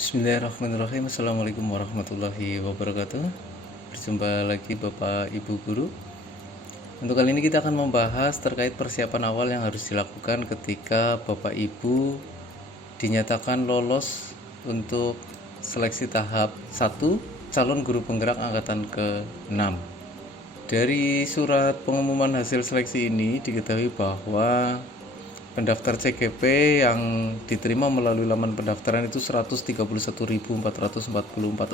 Bismillahirrahmanirrahim. Assalamualaikum warahmatullahi wabarakatuh. Berjumpa lagi Bapak Ibu Guru. Untuk kali ini kita akan membahas terkait persiapan awal yang harus dilakukan ketika Bapak Ibu dinyatakan lolos untuk seleksi tahap 1 calon guru penggerak angkatan ke-6. Dari surat pengumuman hasil seleksi ini diketahui bahwa pendaftar CGP yang diterima melalui laman pendaftaran itu 131.444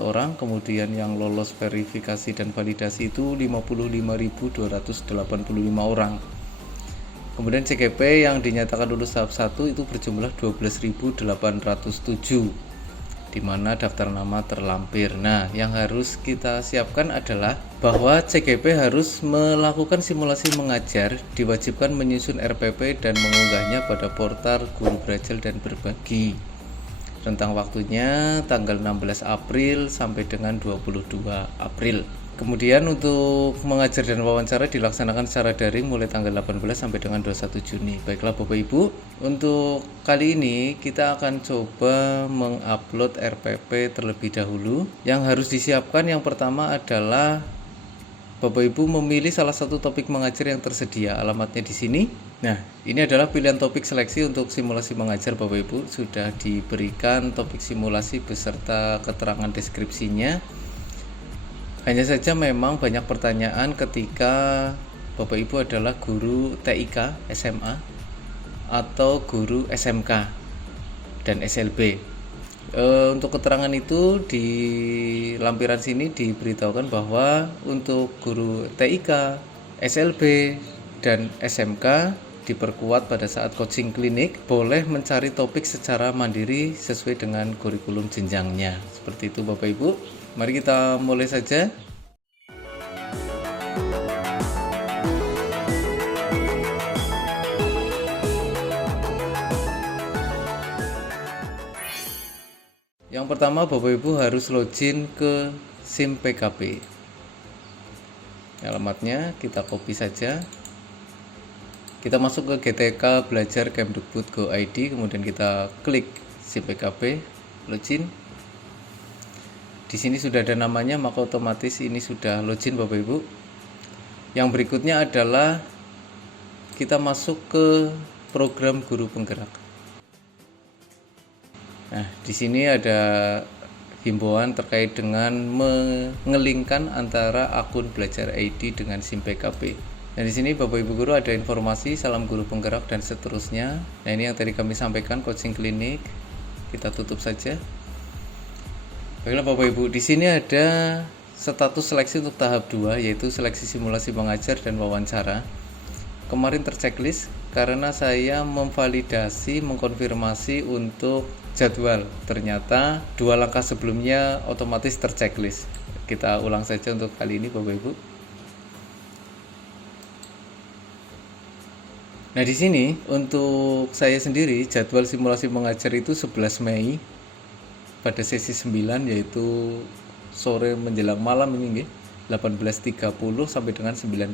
orang, kemudian yang lolos verifikasi dan validasi itu 55.285 orang. Kemudian CGP yang dinyatakan lulus tahap 1 itu berjumlah 12.807, di mana daftar nama terlampir. Nah, yang harus kita siapkan adalah bahwa CGP harus melakukan simulasi mengajar, diwajibkan menyusun RPP dan mengunggahnya pada portal Guru Belajar dan Berbagi. Rentang waktunya tanggal 16 April sampai dengan 22 April. Kemudian untuk mengajar dan wawancara dilaksanakan secara daring mulai tanggal 18 sampai dengan 21 Juni. Baiklah Bapak Ibu, untuk kali ini kita akan coba mengupload RPP terlebih dahulu. Yang harus disiapkan yang pertama adalah Bapak Ibu memilih salah satu topik mengajar yang tersedia, alamatnya di sini. Nah, ini adalah pilihan topik seleksi untuk simulasi mengajar Bapak Ibu. Sudah diberikan topik simulasi beserta keterangan deskripsinya. Hanya saja memang banyak pertanyaan ketika Bapak Ibu adalah guru TIK, SMA, atau guru SMK dan SLB. Untuk keterangan itu di lampiran sini diberitahukan bahwa untuk guru TIK, SLB, dan SMK diperkuat pada saat coaching klinik, boleh mencari topik secara mandiri sesuai dengan kurikulum jenjangnya. Seperti itu Bapak Ibu. Mari kita mulai saja. Yang pertama Bapak Ibu harus login ke SIM PKP. Alamatnya kita copy saja. Kita masuk ke GTK Belajar Kemdikbud.go.id, kemudian kita klik SIM PKP, login. Di sini sudah ada namanya, maka otomatis ini sudah login Bapak Ibu. Yang berikutnya adalah kita masuk ke program guru penggerak. Nah, di sini ada himbauan terkait dengan mengelingkan antara akun Belajar ID dengan SIM PKP. Nah, di sini Bapak Ibu Guru ada informasi salam guru penggerak dan seterusnya. Nah, ini yang tadi kami sampaikan, coaching klinik. Kita tutup saja. Baiklah Bapak Ibu, di sini ada status seleksi untuk tahap 2, yaitu seleksi simulasi mengajar dan wawancara. Kemarin terchecklist karena saya memvalidasi, mengkonfirmasi untuk jadwal. Ternyata 2 langkah sebelumnya otomatis terchecklist. Kita ulang saja untuk kali ini Bapak Ibu. Nah, di sini untuk saya sendiri jadwal simulasi mengajar itu 11 Mei pada sesi 9, yaitu sore menjelang malam ini nggih, 18.30 sampai dengan 19.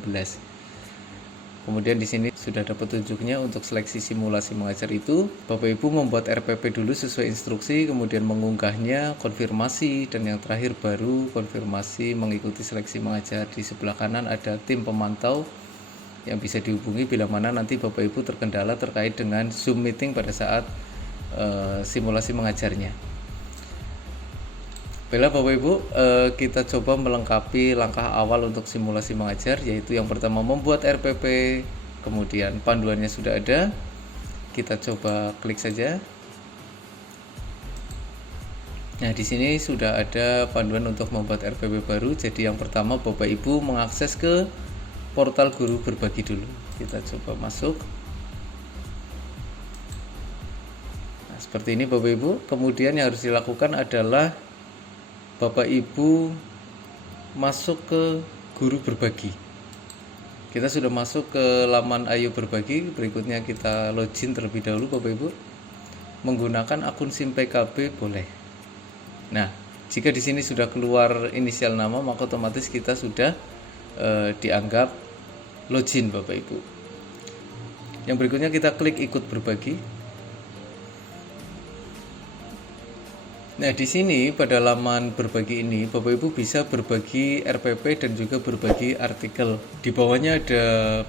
Kemudian di sini sudah ada petunjuknya untuk seleksi simulasi mengajar itu. Bapak Ibu membuat RPP dulu sesuai instruksi, kemudian mengunggahnya, konfirmasi, dan yang terakhir baru konfirmasi mengikuti seleksi mengajar. Di sebelah kanan ada tim pemantau yang bisa dihubungi bila mana nanti Bapak Ibu terkendala terkait dengan Zoom meeting pada saat simulasi mengajarnya. Baiklah Bapak Ibu, kita coba melengkapi langkah awal untuk simulasi mengajar, yaitu yang pertama membuat RPP, kemudian panduannya sudah ada. Kita coba klik saja. Nah, di sini sudah ada panduan untuk membuat RPP baru. Jadi yang pertama Bapak Ibu mengakses ke portal Guru Berbagi dulu. Kita coba masuk. Nah, seperti ini Bapak Ibu. Kemudian yang harus dilakukan adalah Bapak Ibu masuk ke Guru Berbagi. Kita sudah masuk ke laman Ayo Berbagi. Berikutnya kita login terlebih dahulu Bapak Ibu. Menggunakan akun SIM PKB boleh. Nah, jika di sini sudah keluar inisial nama, maka otomatis kita sudah dianggap login Bapak Ibu. Yang berikutnya kita klik ikut berbagi. Nah, di sini pada laman berbagi ini, Bapak Ibu bisa berbagi RPP dan juga berbagi artikel. Di bawahnya ada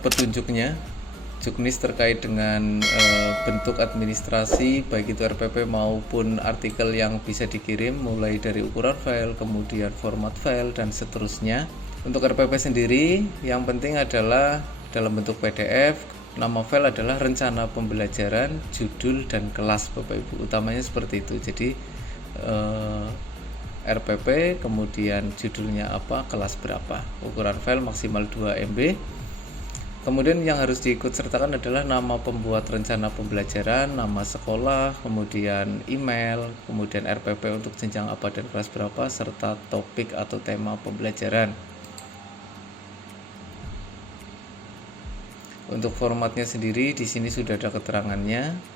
petunjuknya, juknis terkait dengan bentuk administrasi, baik itu RPP maupun artikel yang bisa dikirim, mulai dari ukuran file, kemudian format file, dan seterusnya. Untuk RPP sendiri, yang penting adalah dalam bentuk PDF, nama file adalah rencana pembelajaran, judul, dan kelas, Bapak Ibu. Utamanya seperti itu. Jadi RPP, kemudian judulnya apa, kelas berapa, ukuran file maksimal 2 MB. Kemudian yang harus diikut sertakan adalah nama pembuat rencana pembelajaran, nama sekolah, kemudian email, kemudian RPP untuk jenjang apa dan kelas berapa, serta topik atau tema pembelajaran. Untuk formatnya sendiri di sini sudah ada keterangannya.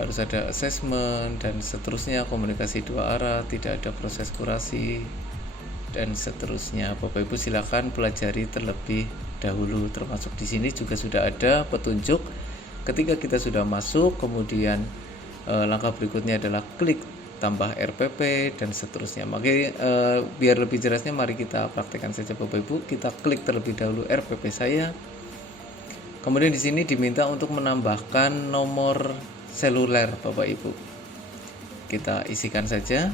Harus ada assessment dan seterusnya, komunikasi dua arah, tidak ada proses kurasi dan seterusnya. Bapak Ibu silakan pelajari terlebih dahulu. Termasuk di sini juga sudah ada petunjuk ketika kita sudah masuk, kemudian langkah berikutnya adalah klik tambah RPP dan seterusnya. Makanya biar lebih jelasnya mari kita praktekkan saja Bapak Ibu. Kita klik terlebih dahulu RPP saya. Kemudian di sini diminta untuk menambahkan nomor seluler Bapak Ibu. Kita isikan saja.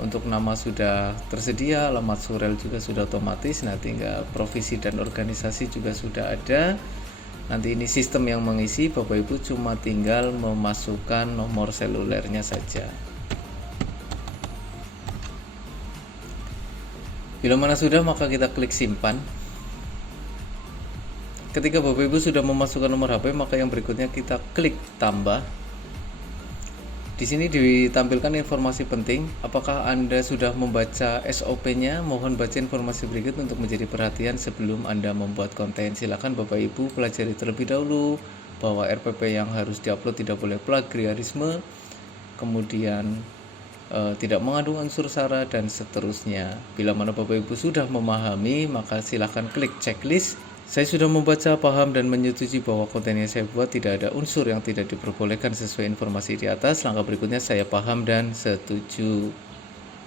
Untuk nama sudah tersedia, alamat surel juga sudah otomatis. Nah, tinggal provisi dan organisasi juga sudah ada. Nanti ini sistem yang mengisi, Bapak Ibu cuma tinggal memasukkan nomor selulernya saja. Bila mana sudah, maka kita klik simpan. Ketika Bapak Ibu sudah memasukkan nomor HP, maka yang berikutnya kita klik tambah. Di sini ditampilkan informasi penting. Apakah Anda sudah membaca SOP-nya? Mohon baca informasi berikut untuk menjadi perhatian sebelum Anda membuat konten. Silakan Bapak Ibu pelajari terlebih dahulu bahwa RPP yang harus diupload tidak boleh plagiarisme, kemudian tidak mengandung unsur sara dan seterusnya. Bila mana Bapak Ibu sudah memahami, maka silakan klik checklist. Saya sudah membaca, paham, dan menyetujui bahwa konten yang saya buat tidak ada unsur yang tidak diperbolehkan sesuai informasi di atas. Langkah berikutnya saya paham dan setuju.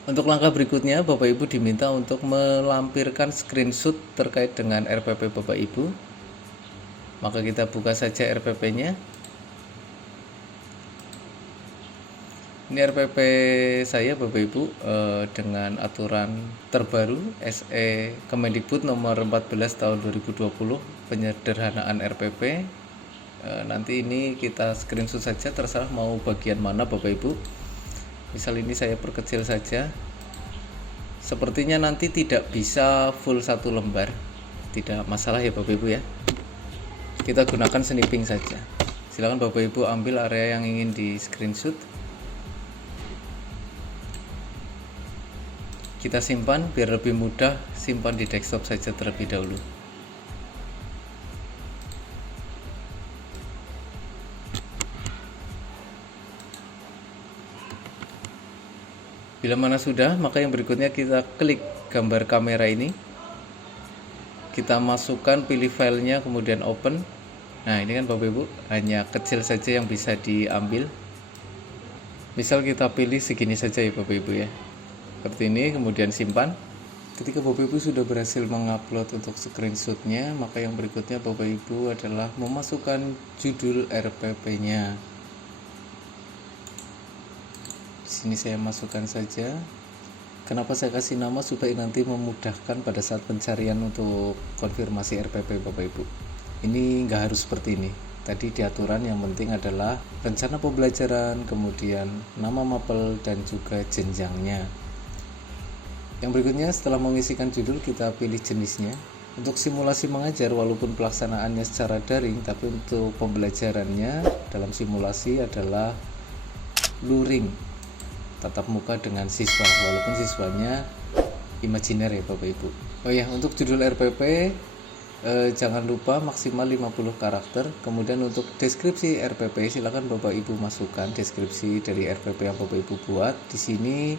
Untuk langkah berikutnya, Bapak Ibu diminta untuk melampirkan screenshot terkait dengan RPP Bapak Ibu. Maka kita buka saja RPP-nya. Ini RPP saya Bapak Ibu dengan aturan terbaru SE Kemendikbud nomor 14 tahun 2020 penyederhanaan RPP. Nanti ini kita screenshot saja, terserah mau bagian mana Bapak Ibu. Misal ini saya perkecil saja. Sepertinya nanti tidak bisa full satu lembar. Tidak masalah ya Bapak Ibu ya. Kita gunakan snipping saja. Silakan Bapak Ibu ambil area yang ingin di screenshot. Kita simpan biar lebih mudah, simpan di desktop saja terlebih dahulu. Bila mana sudah, maka yang berikutnya kita klik gambar kamera ini. Kita masukkan, pilih filenya, kemudian open. Nah, ini kan Bapak Ibu, hanya kecil saja yang bisa diambil. Misal kita pilih segini saja ya Bapak Ibu ya. Seperti ini, kemudian simpan. Ketika Bapak Ibu sudah berhasil mengupload untuk screenshotnya, maka yang berikutnya Bapak Ibu adalah memasukkan judul RPP-nya. Di sini saya masukkan saja. Kenapa saya kasih nama? Supaya nanti memudahkan pada saat pencarian untuk konfirmasi RPP Bapak Ibu. Ini nggak harus seperti ini. Tadi di aturan yang penting adalah rencana pembelajaran, kemudian nama mapel, dan juga jenjangnya. Yang berikutnya setelah mengisikan judul kita pilih jenisnya. Untuk simulasi mengajar walaupun pelaksanaannya secara daring, tapi untuk pembelajarannya dalam simulasi adalah luring, tatap muka dengan siswa, walaupun siswanya imajiner ya Bapak Ibu. Oh ya, untuk judul RPP jangan lupa maksimal 50 karakter. Kemudian untuk deskripsi RPP silakan Bapak Ibu masukkan deskripsi dari RPP yang Bapak Ibu buat. Di sini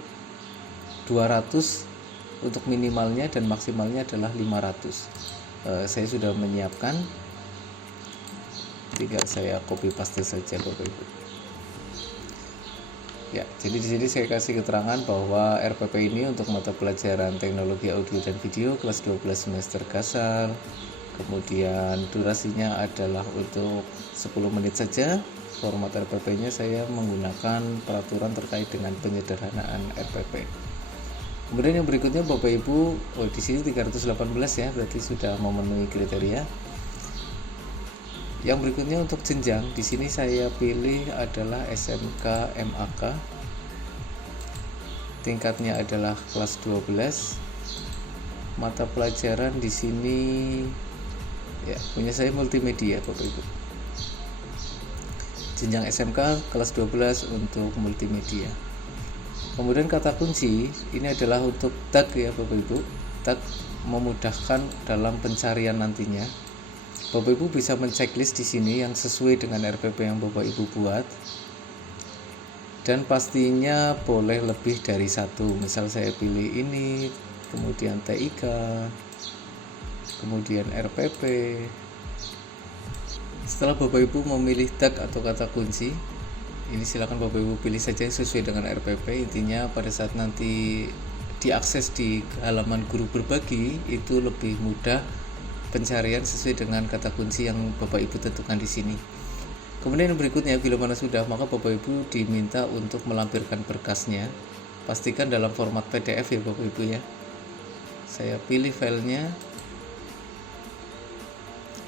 200 untuk minimalnya dan maksimalnya adalah 500. Saya sudah menyiapkan. tinggal saya copy paste saja Bapak Ibu. Ya, jadi di sini saya kasih keterangan bahwa RPP ini untuk mata pelajaran Teknologi Audio dan Video kelas 12 semester Gasal. Kemudian durasinya adalah untuk 10 menit saja. Format RPP-nya saya menggunakan peraturan terkait dengan penyederhanaan RPP. Kemudian yang berikutnya Bapak Ibu, di sini 318 ya, berarti sudah memenuhi kriteria. Yang berikutnya untuk jenjang, di sini saya pilih adalah SMK MAK. Tingkatnya adalah kelas 12. Mata pelajaran di sini ya punya saya multimedia Bapak Ibu. Jenjang SMK kelas 12 untuk multimedia. Kemudian kata kunci ini adalah untuk tag ya Bapak Ibu. Tag memudahkan dalam pencarian nantinya. Bapak Ibu bisa menceklis di sini yang sesuai dengan RPP yang Bapak Ibu buat. Dan pastinya boleh lebih dari satu. Misal saya pilih ini, kemudian TIK, kemudian RPP. Setelah Bapak Ibu memilih tag atau kata kunci, ini silakan Bapak Ibu pilih saja sesuai dengan RPP. Intinya pada saat nanti diakses di halaman guru berbagi itu lebih mudah pencarian sesuai dengan kata kunci yang Bapak Ibu tentukan di sini. Kemudian yang berikutnya, bila mana sudah, maka Bapak Ibu diminta untuk melampirkan berkasnya. Pastikan dalam format PDF ya Bapak Ibu ya. Saya pilih filenya.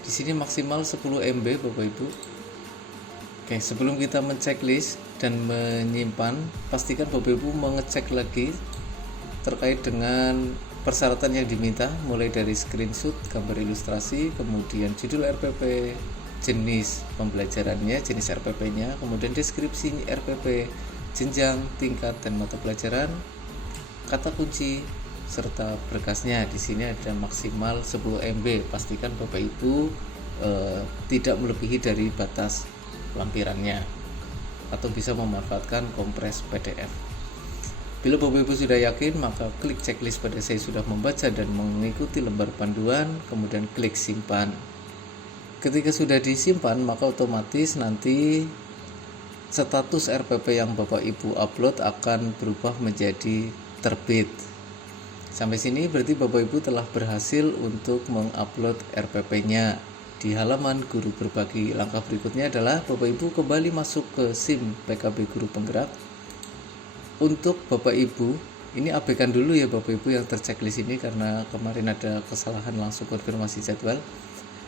Di sini maksimal 10 MB Bapak Ibu. Oke, sebelum kita menceklis dan menyimpan, pastikan Bapak Ibu mengecek lagi terkait dengan persyaratan yang diminta, mulai dari screenshot, gambar ilustrasi, kemudian judul RPP, jenis pembelajarannya, jenis RPP-nya, kemudian deskripsi RPP, jenjang, tingkat, dan mata pelajaran, kata kunci, serta berkasnya. Di sini ada maksimal 10 MB. Pastikan Bapak Ibu tidak melebihi dari batas lampirannya atau bisa memanfaatkan kompres PDF. Bila Bapak Ibu sudah yakin, maka klik checklist pada saya sudah membaca dan mengikuti lembar panduan, kemudian klik simpan. Ketika sudah disimpan, maka otomatis nanti status RPP yang Bapak Ibu upload akan berubah menjadi terbit. Sampai sini berarti Bapak Ibu telah berhasil untuk mengupload RPP-nya. Di halaman guru berbagi, langkah berikutnya adalah Bapak Ibu kembali masuk ke SIM PKB Guru Penggerak. Untuk Bapak Ibu, ini abaikan dulu ya Bapak Ibu yang terchecklist ini karena kemarin ada kesalahan langsung konfirmasi jadwal.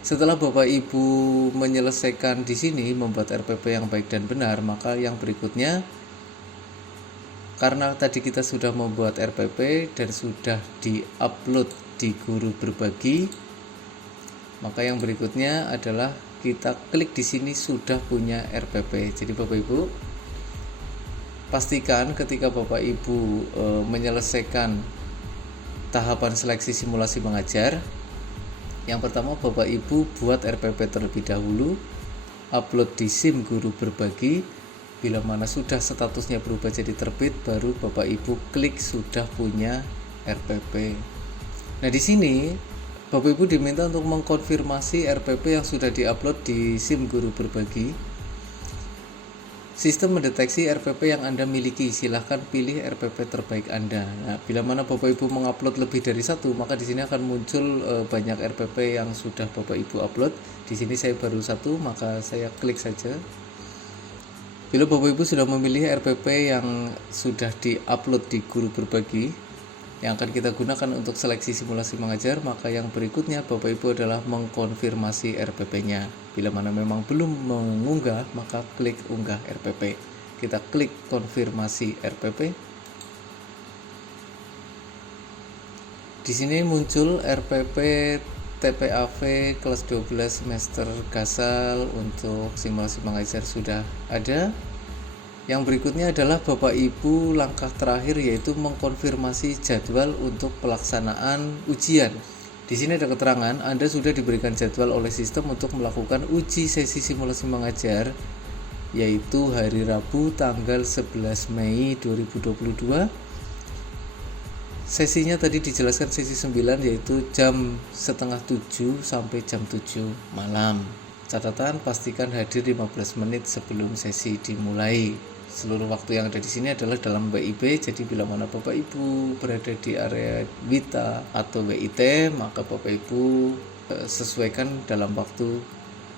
Setelah Bapak Ibu menyelesaikan di sini membuat RPP yang baik dan benar, maka yang berikutnya, karena tadi kita sudah membuat RPP dan sudah di-upload di guru berbagi, maka yang berikutnya adalah kita klik di sini sudah punya RPP. Jadi Bapak Ibu pastikan ketika Bapak Ibu menyelesaikan tahapan seleksi simulasi mengajar, yang pertama Bapak Ibu buat RPP terlebih dahulu, upload di SIM guru berbagi. Bila mana sudah statusnya berubah jadi terbit, baru Bapak Ibu klik sudah punya RPP. Nah di sini Bapak Ibu diminta untuk mengkonfirmasi RPP yang sudah diupload di SIM guru berbagi. Sistem mendeteksi RPP yang Anda miliki, silahkan pilih RPP terbaik Anda. Nah, bila mana Bapak Ibu mengupload lebih dari satu, maka di sini akan muncul banyak RPP yang sudah Bapak Ibu upload. Di sini saya baru satu, maka saya klik saja. Bila Bapak Ibu sudah memilih RPP yang sudah diupload di guru berbagi, yang akan kita gunakan untuk seleksi simulasi mengajar, maka yang berikutnya Bapak Ibu adalah mengkonfirmasi RPP-nya. Bila mana memang belum mengunggah, maka klik unggah RPP. Kita klik konfirmasi RPP. Di sini muncul RPP TPAV kelas 12 semester Gasal untuk simulasi mengajar sudah ada. Yang berikutnya adalah Bapak Ibu langkah terakhir yaitu mengkonfirmasi jadwal untuk pelaksanaan ujian. Di sini ada keterangan Anda sudah diberikan jadwal oleh sistem untuk melakukan uji sesi simulasi mengajar yaitu hari Rabu tanggal 11 Mei 2022. Sesinya tadi dijelaskan sesi 9 yaitu jam setengah 7 sampai jam 7 malam. Catatan, pastikan hadir 15 menit sebelum sesi dimulai. Seluruh waktu yang ada di sini adalah dalam WIB, jadi bila mana Bapak Ibu berada di area WITA atau WIT, maka Bapak Ibu sesuaikan dalam waktu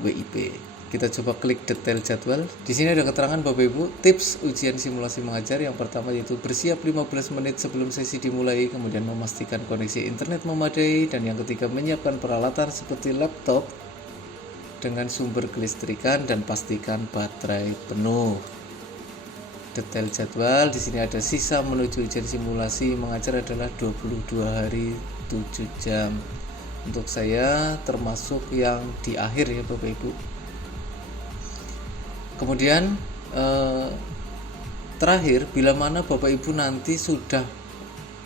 WIB. Kita coba klik detail jadwal. Di sini ada keterangan Bapak Ibu, tips ujian simulasi mengajar. Yang pertama yaitu bersiap 15 menit sebelum sesi dimulai, kemudian memastikan koneksi internet memadai, dan yang ketiga menyiapkan peralatan seperti laptop dengan sumber kelistrikan dan pastikan baterai penuh. Detail jadwal di sini ada sisa menuju ujian simulasi mengajar adalah 22 hari 7 jam. Untuk saya termasuk yang di akhir ya Bapak Ibu. Kemudian terakhir, bila mana Bapak Ibu nanti sudah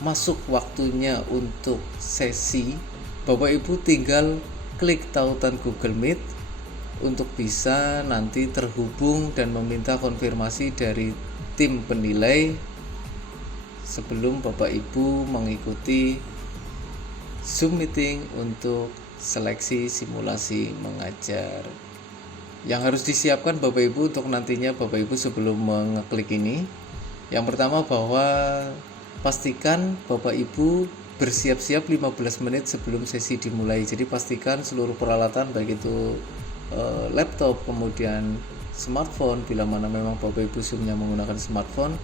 masuk waktunya untuk sesi, Bapak Ibu tinggal klik tautan Google Meet untuk bisa nanti terhubung dan meminta konfirmasi dari tim penilai sebelum Bapak Ibu mengikuti Zoom meeting untuk seleksi simulasi mengajar. Yang harus disiapkan Bapak Ibu untuk nantinya Bapak Ibu sebelum mengeklik ini, yang pertama bahwa pastikan Bapak Ibu bersiap-siap 15 menit sebelum sesi dimulai. Jadi pastikan seluruh peralatan baik itu laptop, kemudian smartphone bila mana memang Bapak Ibu Zoom-nya menggunakan smartphone,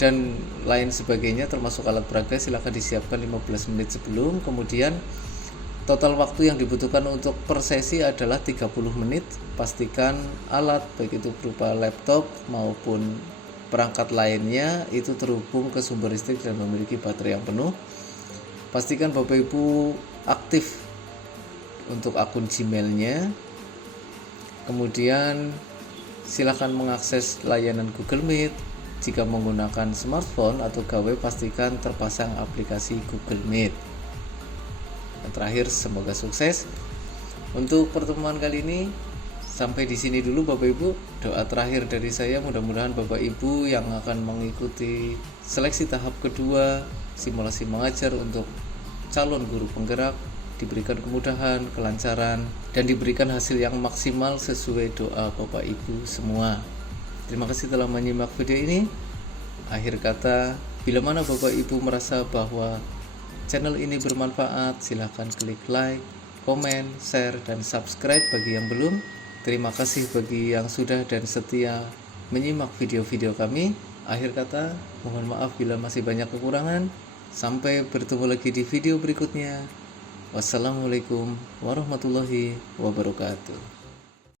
dan lain sebagainya termasuk alat peraga silahkan disiapkan 15 menit sebelum. Kemudian total waktu yang dibutuhkan untuk per sesi adalah 30 menit. Pastikan alat baik itu berupa laptop maupun perangkat lainnya itu terhubung ke sumber listrik dan memiliki baterai yang penuh. Pastikan Bapak Ibu aktif untuk akun Gmail-nya. Kemudian silakan mengakses layanan Google Meet. Jika menggunakan smartphone atau gawai, pastikan terpasang aplikasi Google Meet. Dan terakhir, semoga sukses untuk pertemuan kali ini. Sampai di sini dulu Bapak Ibu. Doa terakhir dari saya, mudah-mudahan Bapak Ibu yang akan mengikuti seleksi tahap kedua simulasi mengajar untuk calon guru penggerak diberikan kemudahan, kelancaran, dan diberikan hasil yang maksimal sesuai doa Bapak Ibu semua. Terima kasih telah menyimak video ini. Akhir kata, bila mana Bapak Ibu merasa bahwa channel ini bermanfaat, silahkan klik like, komen, share, dan subscribe bagi yang belum. Terima kasih bagi yang sudah dan setia menyimak video-video kami. Akhir kata, mohon maaf bila masih banyak kekurangan. Sampai bertemu lagi di video berikutnya. Wassalamualaikum warahmatullahi wabarakatuh.